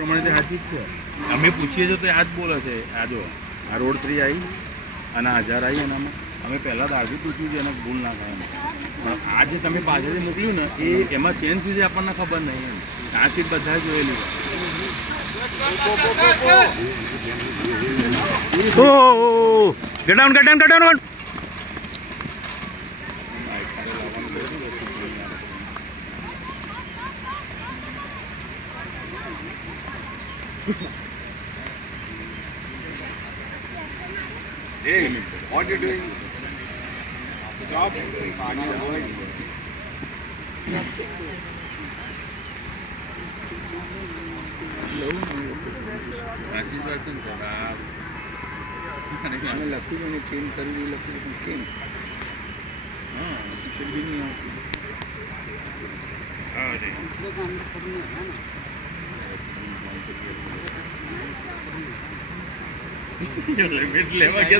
પ્રમાણે સાચી જ છે. અમે પૂછીએ છીએ તો આ જ બોલે છે. આ જો આ રોડ 3 આવી અને 1000 આવી એનામાં અમે પહેલાં તો આગળ પૂછ્યું છે એને ભૂલ ના થાય એમ. આ જે તમે પાછળથી મોકલ્યું ને એ એમાં ચેન્જ થઈ જાય આપણને ખબર નહીં એમ. આ સીટ બધા જોયેલી છે. Get down, get down, get down. Hey, what are you doing? Stop. સાચી વાત છે ને સર. અમે લખ્યું છે ચેન્જ કરવી લખ્યું પણ કેમ હા શબ્દ નહીં આવતું. લેવા ગયા